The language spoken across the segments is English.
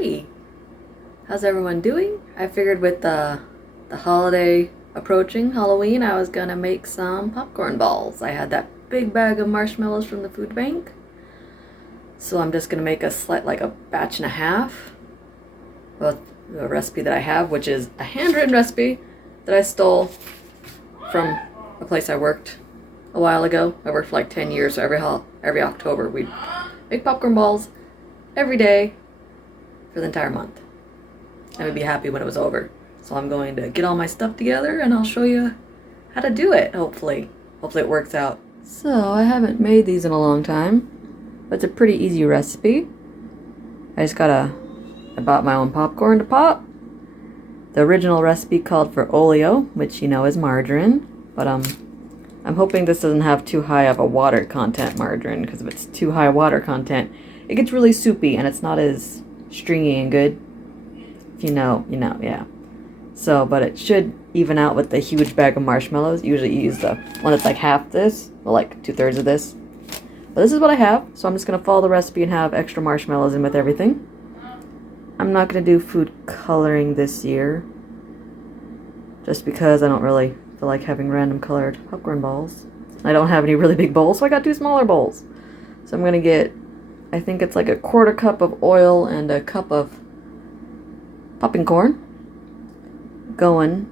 Hey, how's everyone doing? I figured with the holiday approaching, Halloween, I was gonna make some popcorn balls. I had that big bag of marshmallows from the food bank. So I'm just gonna make like a batch and a half of the recipe that I have, which is a handwritten recipe that I stole from a place I worked a while ago. I worked for like 10 years, so every October we'd make popcorn balls every day for the entire month. I would be happy when it was over. So I'm going to get all my stuff together and I'll show you how to do it, hopefully. Hopefully it works out. So I haven't made these in a long time, but it's a pretty easy recipe. I bought my own popcorn to pop. The original recipe called for oleo, which you know is margarine, but I'm hoping this doesn't have too high of a water content margarine, because if it's too high water content, it gets really soupy and it's not as stringy and good. If you know, yeah. So, but it should even out with the huge bag of marshmallows. Usually you use the one that's like half this, or like 2/3 of this. But this is what I have, so I'm just going to follow the recipe and have extra marshmallows in with everything. I'm not going to do food coloring this year, just because I don't really feel like having random colored popcorn balls. I don't have any really big bowls, so I got 2 smaller bowls. So I'm going to get, I think it's like a 1/4 cup of oil and a cup of popping corn going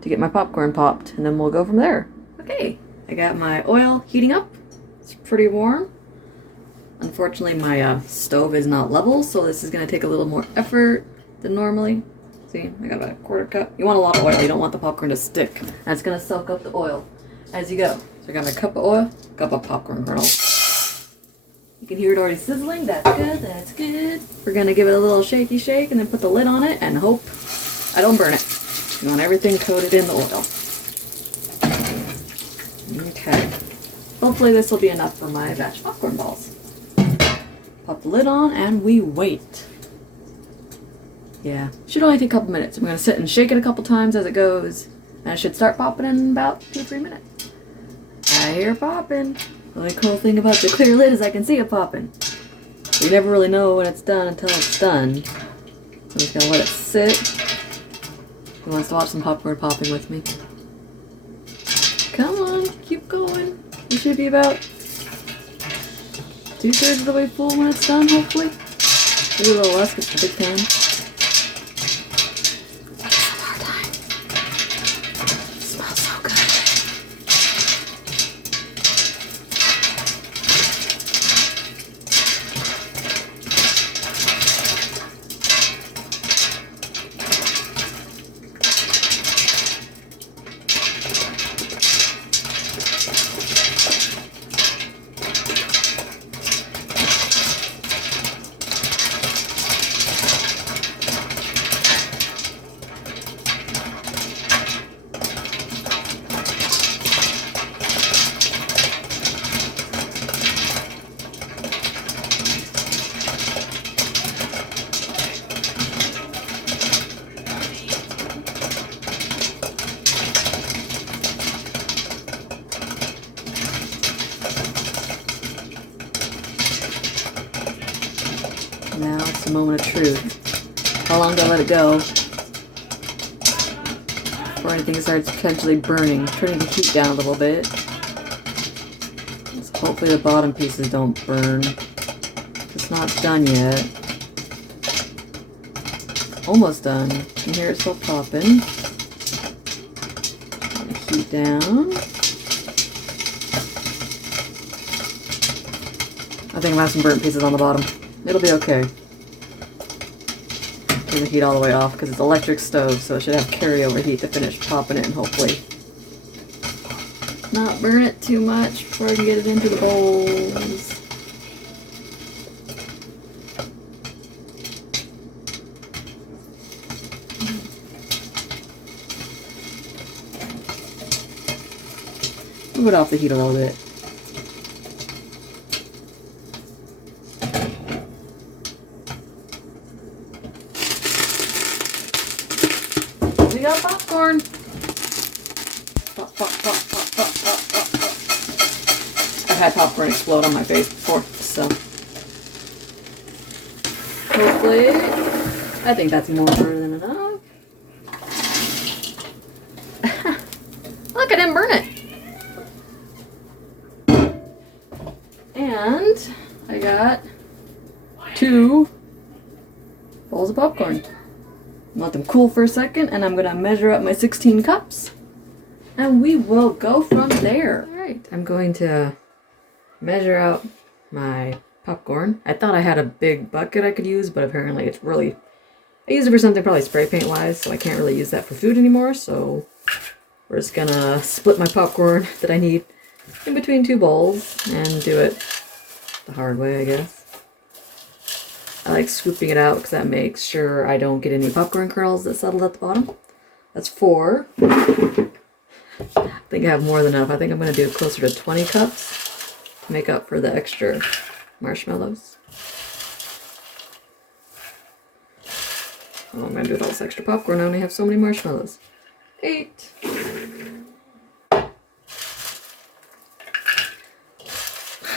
to get my popcorn popped, and then we'll go from there. Okay, I got my oil heating up. It's pretty warm. Unfortunately, my stove is not level, so this is going to take a little more effort than normally. See, I got about a 1/4 cup. You want a lot of oil. You don't want the popcorn to stick. That's going to soak up the oil as you go. So I got my cup of oil, cup of popcorn kernels. You can hear it already sizzling. That's good. That's good. We're going to give it a little shaky shake and then put the lid on it and hope I don't burn it. You want everything coated in the oil. Okay. Hopefully this will be enough for my batch of popcorn balls. Pop the lid on and we wait. Yeah, should only take a couple minutes. I'm going to sit and shake it a couple times as it goes. And it should start popping in about 2-3 minutes. I hear popping. The only cool thing about the clear lid is I can see it popping. You never really know when it's done until it's done. So I'm just going to let it sit. Who wants to watch some popcorn popping with me? Come on, keep going. You should be about 2/3 of the way full when it's done, hopefully. Maybe a little less because it's a big pan. It's a hard time. It smells so good. Now it's the moment of truth. How long do I let it go before anything starts potentially burning? Turning the heat down a little bit. So hopefully the bottom pieces don't burn. It's not done yet. Almost done. You hear it still popping. Turn the heat down. I think I have some burnt pieces on the bottom. It'll be okay. Turn the heat all the way off because it's electric stove, so it should have carryover heat to finish popping it and hopefully not burn it too much before I can get it into the bowls. Move it off the heat a little bit. We got popcorn. Pop, pop, pop, pop, pop, pop, pop, pop. I've had popcorn explode on my face before, so hopefully I think that's more than enough. Look, I didn't burn it. And I got 2 bowls of popcorn. Let them cool for a second, and I'm gonna measure up my 16 cups, and we will go from there. All right, I'm going to measure out my popcorn. I thought I had a big bucket I could use, but apparently it's really, I use it for something probably spray paint wise, so I can't really use that for food anymore, so we're just gonna split my popcorn that I need in between 2 bowls and do it the hard way, I guess. I like scooping it out because that makes sure I don't get any popcorn kernels that settled at the bottom. That's 4. I think I have more than enough. I think I'm going to do closer to 20 cups to make up for the extra marshmallows. Oh, I'm going to do with all this extra popcorn. I only have so many marshmallows. 8. I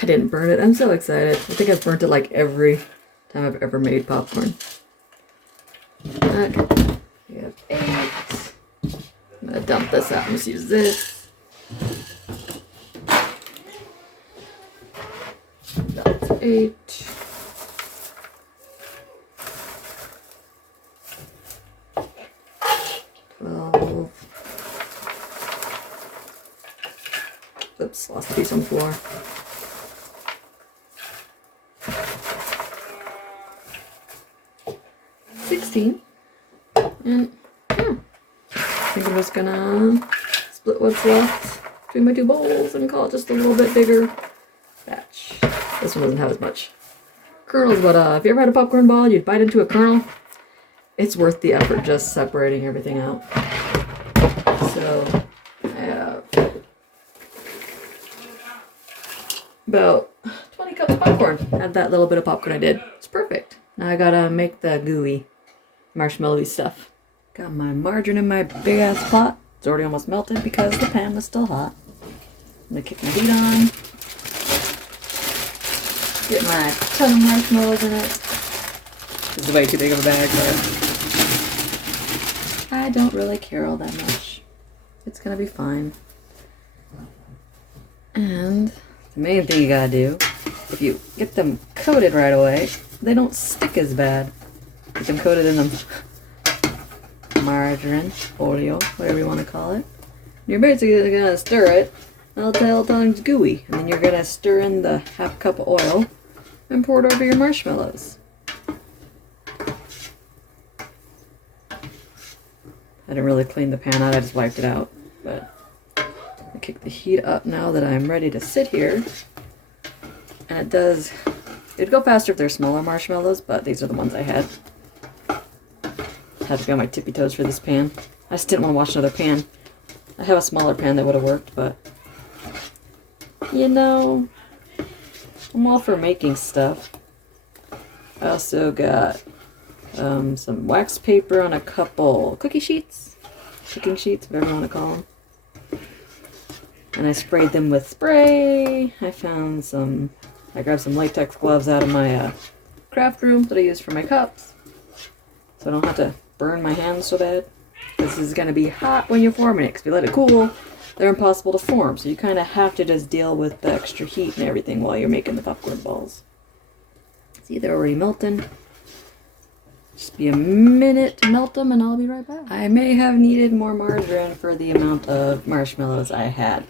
didn't burn it. I'm so excited. I think I've burnt it like every time I've ever made popcorn. Okay. We have 8. I'm gonna dump this out and just use this. That's 8. Oops, lost a piece on the floor. 16. And yeah, I think I'm just gonna split what's left between my 2 bowls and call it just a little bit bigger batch. This one doesn't have as much kernels, but if you ever had a popcorn ball, you'd bite into a kernel. It's worth the effort just separating everything out. So I have about 20 cups of popcorn. Add that little bit of popcorn I did. It's perfect. Now I gotta make the gooey marshmallowy stuff. Got my margarine in my big ass pot. It's already almost melted because the pan was still hot. I'm gonna kick my heat on. Get my ton of marshmallows in it. This is way too big of a bag, but I don't really care all that much. It's gonna be fine. And the main thing you gotta do, if you get them coated right away, they don't stick as bad. Get them coated in the margarine, oil, whatever you want to call it. You're basically gonna stir it until it's gooey, and then you're gonna stir in the half cup of oil and pour it over your marshmallows. I didn't really clean the pan out, I just wiped it out. But I kick the heat up now that I'm ready to sit here. And it'd go faster if they're smaller marshmallows, but these are the ones I had. I have to be on my tippy toes for this pan. I just didn't want to wash another pan. I have a smaller pan that would have worked, but you know, I'm all for making stuff. I also got some wax paper on a couple cooking sheets, whatever you want to call them. And I sprayed them with spray. I grabbed some latex gloves out of my craft room that I use for my cups, so I don't have to burn my hands so bad. This is going to be hot when you're forming it, because if you let it cool, they're impossible to form. So you kind of have to just deal with the extra heat and everything while you're making the popcorn balls. See, they're already melting. Just be a minute to melt them and I'll be right back. I may have needed more margarine for the amount of marshmallows I had.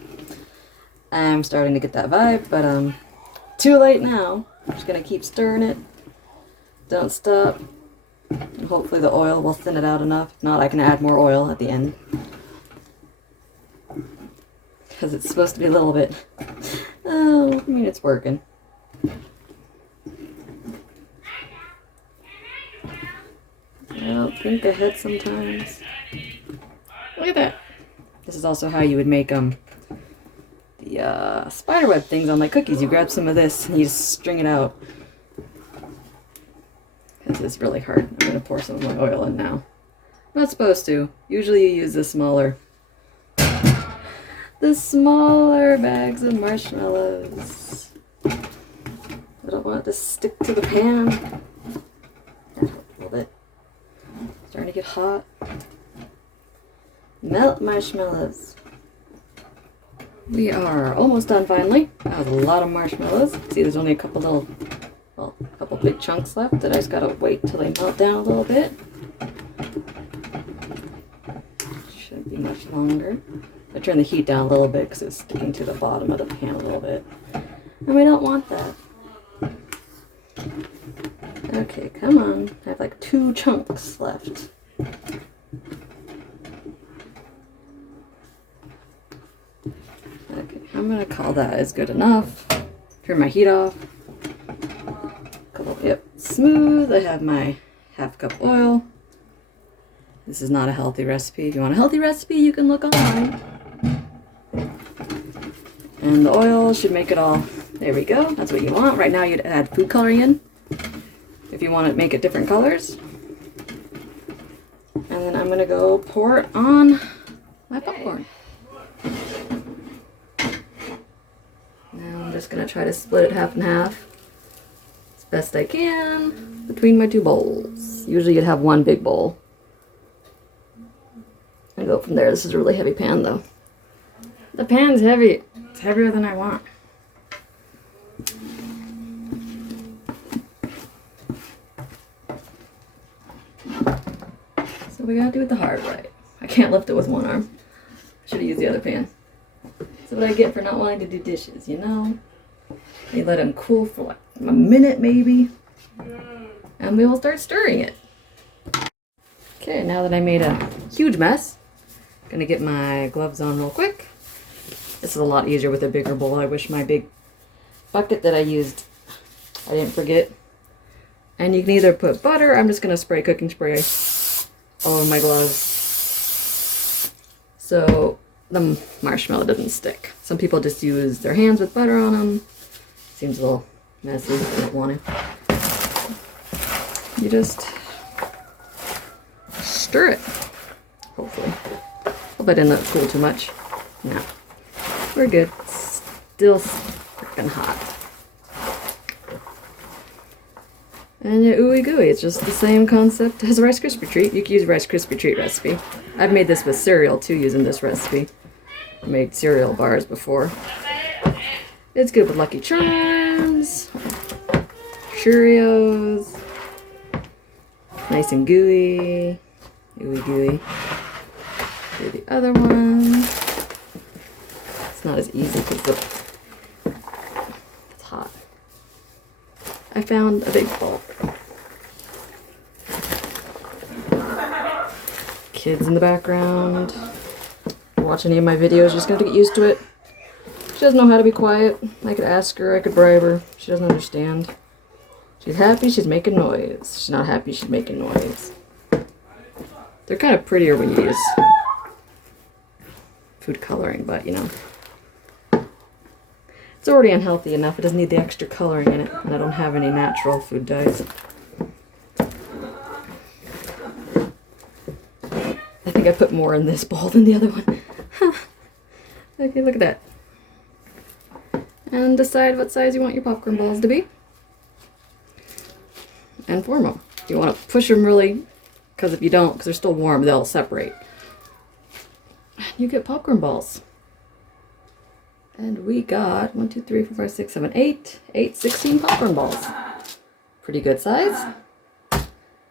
I'm starting to get that vibe, but too late now. I'm just going to keep stirring it. Don't stop. And hopefully the oil will thin it out enough. If not, I can add more oil at the end. Because it's supposed to be a little bit... Oh, I mean, it's working. I don't think ahead sometimes. Look at that. This is also how you would make the spiderweb things on my cookies. You grab some of this and you just string it out. This is really hard. I'm going to pour some of my oil in now. I'm not supposed to. Usually you use the smaller bags of marshmallows. I don't want it to stick to the pan. A little bit. get hot. Melt marshmallows. We are almost done finally. That was a lot of marshmallows. See, there's only a couple little, well, a couple big chunks left that I just gotta wait till they melt down a little bit. Shouldn't be much longer. I turned the heat down a little bit because it's sticking to the bottom of the pan a little bit. And we don't want that. Okay, come on. I have like 2 chunks left. Okay, I'm gonna call that as good enough. Turn my heat off. Yep, smooth. I have my ½ cup oil. This is not a healthy recipe. If you want a healthy recipe, you can look online. And the oil should make it all. There we go. That's what you want. Right now you'd add food coloring in if you want to make it different colors. And then I'm going to go pour it on my popcorn. Now I'm just going to try to split it half and half as best I can between my 2 bowls. Usually you'd have 1 big bowl. And go from there. This is a really heavy pan though. The pan's heavy. It's heavier than I want. So we gotta do it the hard way. I can't lift it with 1 arm. I should have used the other pan. That's what I get for not wanting to do dishes, you know? You let them cool for like a minute maybe. And we will start stirring it. Okay, now that I made a huge mess, I'm gonna get my gloves on real quick. This is a lot easier with a bigger bowl. I wish my big bucket that I used, I didn't forget. And you can either put butter, I'm just gonna spray cooking spray all over my gloves so the marshmallow doesn't stick. Some people just use their hands with butter on them. Seems a little messy, I don't want to. You just stir it, hopefully. Hope I didn't let it cool too much. No. We're good. Still freaking hot. And yeah, ooey gooey. It's just the same concept as a Rice Krispie treat. You can use a Rice Krispie treat recipe. I've made this with cereal too using this recipe. I made cereal bars before. It's good with Lucky Charms, Cheerios. Nice and gooey. Ooey gooey. Do the other one. It's not as easy because it's hot. I found a big bowl. Kids in the background. Watch any of my videos, you're just gonna get used to it. She doesn't know how to be quiet. I could ask her, I could bribe her. She doesn't understand. She's happy, she's making noise. She's not happy, she's making noise. They're kind of prettier when you use food coloring, but you know. It's already unhealthy enough. It doesn't need the extra coloring in it. And I don't have any natural food dyes. I think I put more in this bowl than the other one. Okay, look at that. And decide what size you want your popcorn balls to be. And form them. You want to push them really, because if you don't, because they're still warm, they'll separate. You get popcorn balls. And we got 1, 2, 3, 4, 5, 6, 7, 8, 16 popcorn balls. Pretty good size.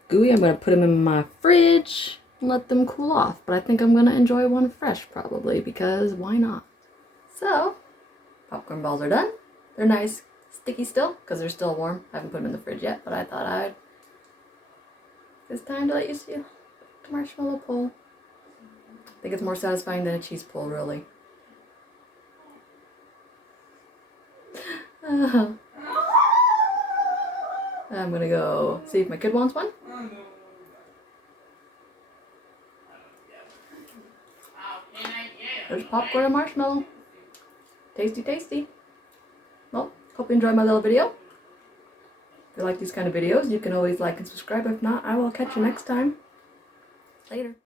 Gooey, I'm going to put them in my fridge and let them cool off. But I think I'm going to enjoy one fresh probably because why not? So, popcorn balls are done. They're nice, sticky still because they're still warm. I haven't put them in the fridge yet, but I thought it's time to let you see a marshmallow pull. I think it's more satisfying than a cheese pull, really. I'm gonna go see if my kid wants one. There's popcorn and marshmallow. Tasty, tasty. Well, hope you enjoyed my little video. If you like these kind of videos, you can always like and subscribe. If not, I will catch you next time. Later.